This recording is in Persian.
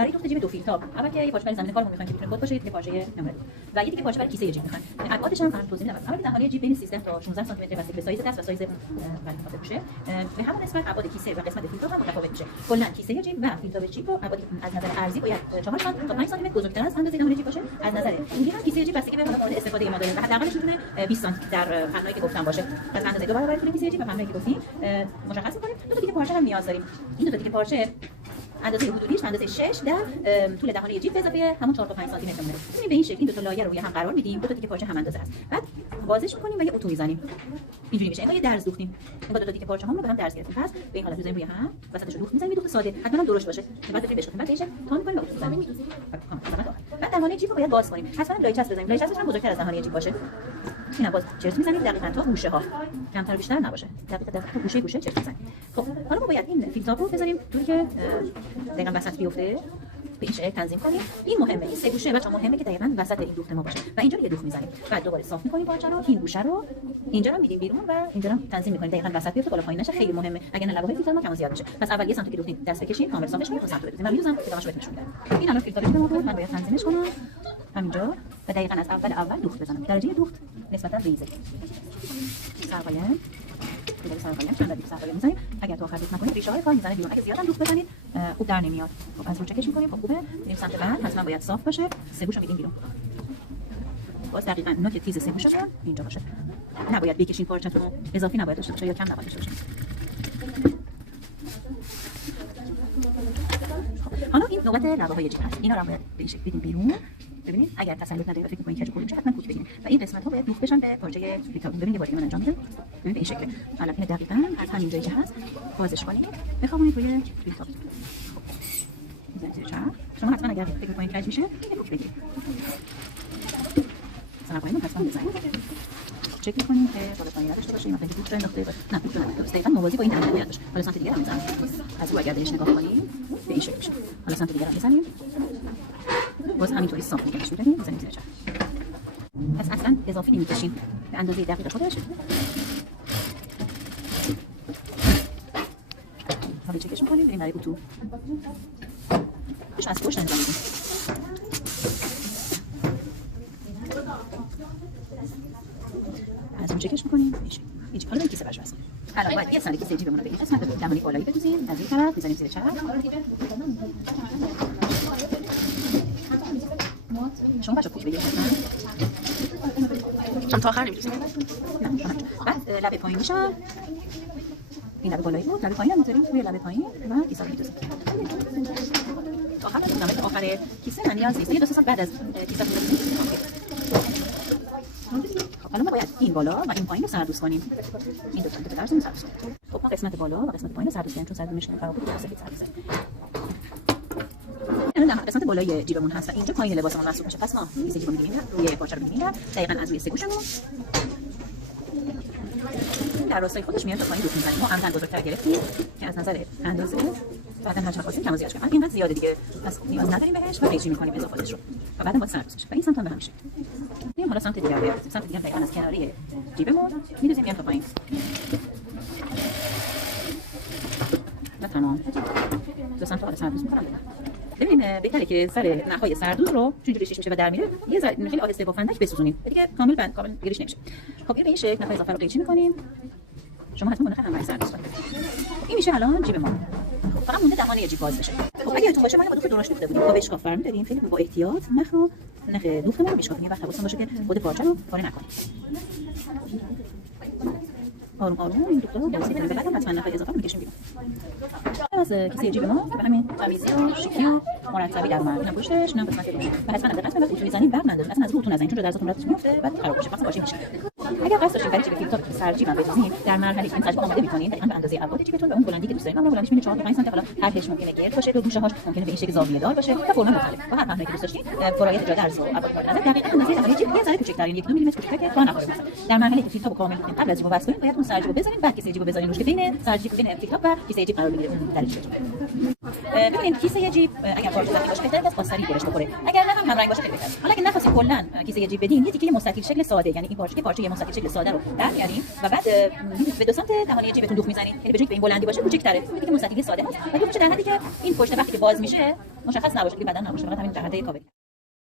برای دوخت جیب دو فیلتاب اول که یه پارچه برای زمین کارمون می‌خوایم که بتونه بود باشه، یه پارچه نمره و یه دیگه پارچه برای کیسه جیب می‌خوایم. ابعادش هم توضیح میدم. اول دهانه جیب بین 13 تا 16 سانتی متر بسته به سایز دست و سایز متفاوت میشه. به همون نسبت ابعاد کیسه و قسمت فیلتاب هم متفاوت میشه. کلاً کیسه جیب و فیلتاب جیب رو ابعاد از نظر ارزی باید 4 سانتی تا 5 سانتی متر بزرگتر از اندازه دهانه جیب باشه. از نظر طولی هم کیسه جیب بستگی به مورد استفاده ما داره و حداقلش میتونه 20 سانتی در پهنایی که گفتم باشه. از اندازه دو برابر طول کیسه جیب و پهنایی که گفتیم مشخص کنیم. دو تا دیگه پارچه هم نیاز داریم. این دو تا دیگه پارچه اندازه حدودیش اندازه 6 در طول دهانه جیب به اضافه همون 4 تا 5 سانتی متر میاد. یعنی به این شکل این دو تا لایه رو روی هم قرار میدیم، دو تا دیگه پارچه هم اندازه است. بعد بازش می‌کنیم و یه اتو می‌زنیم. اینجوری میشه. انگار یه درز دوختیم. انگار دو تا دیگه پارچه هم رو به هم درز گرفتیم. پس به این حالت می‌ذاریم روی هم، وسطش رو دوخت می‌زنیم، دوخت ساده. حتما درشت باشه. بعد بتونیم بشکنیم. بعد ایش تا می‌کنیم و اتو می‌زنیم. بعد دهانه جیب رو باید باز کنیم. حتما لایچسب بزنیم. لایچسبش هم بزرگتر از دهانه جیب باشه. اینا باز چرت می‌زنیم دقیقاً تا گوشه ها. کمتر بیشتر نباشه. دقیقاً گوشه چرت می‌زنیم. خب حالا ما باید این فیلتاب رو بذاریم توی که دقیقاً وسط بیفته. به این شکل تنظیم کنیم. این مهمه. این سه گوشه بچه‌ها مهمه که دقیقاً وسط این دوخت ما باشه. و اینجا رو یه دوخت می‌زنیم. بعد دوباره صاف می‌کنیم پارچه رو. این گوشه رو اینجا رو میدیم بیرون و اینجا رو تنظیم می‌کنیم. دقیقاً وسط بیفته بالا پایین نشه. خیلی مهمه. اگر نه لبه‌های فیلتر ما کم زیاد میشه. پس اول یه سانتی که دوختیم دست بکشیم، کامل صافش کنیم، سمت بریزیم. من می‌دوزم که داشت بهتون نشون بدم. این الان فیلتر ما بود. من باید تنظیمش کنم. همینجا و دقیقاً از اول دوخت بزنم. درجه دوخت نسبتاً ریزه. سرقایم سرقایم چند تا سرقایم می‌زنیم. اگر تو آخر دوخت نکنید ریشه‌های کار می‌زنه بیرون. اگه زیاد هم دوخت بزنید خوب در نمیاد. خب از رو چکش می‌کنیم. خب خوبه. می‌ریم سمت بعد. حتما باید صاف باشه. سه گوشو میدیم بیرون. باز دقیقاً نوک تیز سه گوشتون اینجا باشه. نباید بکشین پارچه‌تون رو اضافی نباید داشته باشه یا کم نباید داشته باشه. حالا این نوبت لبه‌های جیب هست. اینا رو باید به این شکل بدیم بیرون. ببینید اگر تسلط ندارید فکر می‌کنید کج میشه حتما کوک بگیرید و این قسمت‌ها باید دوخت بشن به پارچه فیلتاب. ببینید یه بار دیگه من انجام میدم. ببینید به این شکل. حالا این دقیقاً از همین جایی که هست بازش کنید. بخوابونید روی فیلتاب. می‌ذارید زیر چرخ. شما حتما اگر فکر می‌کنید کج میشه کوک بگیرید. سرقایم رو حتما بزنید. چک می‌کنیم که بالا پایین نداشته باشه. مثلا دوخت انداخته باشه. نه دوخت نداشته. دقیقاً موازی با این اندازه باید باشه. حالا سمت دیگه هم می‌زنیم. از رو اگر بهش نگاه کنیم به این شکل میشه. حالا سمت دیگه هم می‌زنیم. باز همینطوری صاف نگهش می‌داریم. می‌زنیم زیر چرخ. پس اصلا اضافی نمی‌کشیم. به اندازه دقیق خودش. حالا چکش می‌کنیم بریم برای اتو. از پشت انجام میدیم. از اون چکش می‌کنیم. میشه. حالا این کیسه برش واسه. الان باید یه سری کیسه جیبمون رو بگیریم. قسمت دهانی بالایی بدوزیم. از این طرف می‌زنیم زیر چرخ. شما بچه‌ها کوک بگیرید حتما. چون تا آخر نمی‌دوزیم. نه. بعد لبه پایینیش هم این لبه بالایی بود. لبه پایین هم می‌ذاریم روی لبه پایین و کیسه رو می‌دوزیم. تا آخر نمی‌دونم آخر کیسه من نیاز نیست. یه دو سه سانت بعد از کیسه رو می‌دوزیم. حالا ما باید این بالا و این پایین رو سردوز کنیم. این دو تا به طرز سردوز کنیم. خب ما قسمت بالا و قسمت پایین رو سردوز کنیم چون سردوز میشه خراب بود. سفید سردوز کنیم. الان قسمت بالای جیبمون هست و اینجا پایین لباسمون محسوب میشه. پس ما کیسه جیبمون می‌گیریم روی پارچه رو می‌گیریم دقیقاً از روی سه گوشمون در راستای خودش میاد تا پایین دوخت می‌زنیم. ما عمدن بزرگتر گرفتیم که از نظر اندازه بعداً هر چقدر خواستیم کم و زیادش کنیم. اینقدر زیاده دیگه. پس نیاز نداریم بهش و ریزی می‌کنیم اضافاتش رو. و بعداً باید سردوز بشه. و این سمت هم به همین شکل. میام حالا سمت دیگه. سمت دیگه دقیقاً از کناری جیبمون می‌دوزیم میام تا پایین. و تمام. دو سمت حالا سردوز می‌کنم. ببین بهتره که سر نخای سردوز رو چون جوری میشه و در میره یه ذره خیلی آهسته با فندک بسوزونیم دیگه کامل گریش نمیشه. خب این به این شکل نخای اضافه رو قیچی می‌کنیم. شما حتما نخ هم سردوز کنید. این میشه الان جیب ما. خب فقط مونده دهانه جیب باز بشه. خب اگه یادتون باشه ما با دوخت درشت دوخته بودیم. با اشکاف فرم دادیم خیلی با احتیاط نخ دوخت ما رو میشکافیم. یه وقت حواستون باشه که خود پارچه رو پاره نکنید. آروم آروم این دوخت رو باز کنیم. بعد حتما نخ اضافه می‌کشیم بیرون. از کیسه جیب ما به همین تمیزی و شیکی و مرتبی در اومد. نه پشتش نه قسمت روش. و حتما دقت کنید اتو می‌زنید برق نداره. اصلا از اتو نزنید چون جو درزتون راتش میفته بعد خراب میشه. مثلا قاچی میشه. اگر قصد داشتین برای جیب فیلتر سر جیب هم بزنید در مرحله که این سر آماده می‌کنید دقیقاً به اندازه ابعاد جیبتون و اون بلندی که دوست دارید. اما بلندیش میشه 4 تا 5 سانتی. حالا هر هش ممکنه گرد باشه دو گوشه‌هاش ممکنه به این شکل زاویه دار باشه و فرم مختلف. و هر پهنایی که دوست داشتین فرایت جا درز و ابعاد مورد نظر دقیقاً اندازه دهانه جیب یه ذره کوچکترین 1 میلیمتر کوچیکه که تا نخوره. مثلا در مرحله که فیلتر کامل کنید قبل از جیب وصل کنید باید اون سر جیب بزنید بعد کیسه جیب بزنید روش که بین سر جیب بین فیلتر و کیسه جیب قرار بگیره در این شکل. ببینید کیسه جیب اگر پارچه باشه بهتره از پاستری برش بخوره. اگر نه هم رنگ باشه خیلی بهتره. حالا اگه نخواستید کلا کیسه جیب بدین یه تیکه مستطیل شکل ساده یعنی این پارچه مستطیل شکل ساده رو در میاریم و بعد به دو سمت دهانه جیبتون دوخت میزنید. یعنی به جای که این بلندی باشه کوچیک‌تره. یه تیکه مستطیل ساده هست. و دوخت در حدی که این پشت وقتی که باز میشه مشخص نباشه دیگه، بدن نباشه، فقط همین جهت کاوری.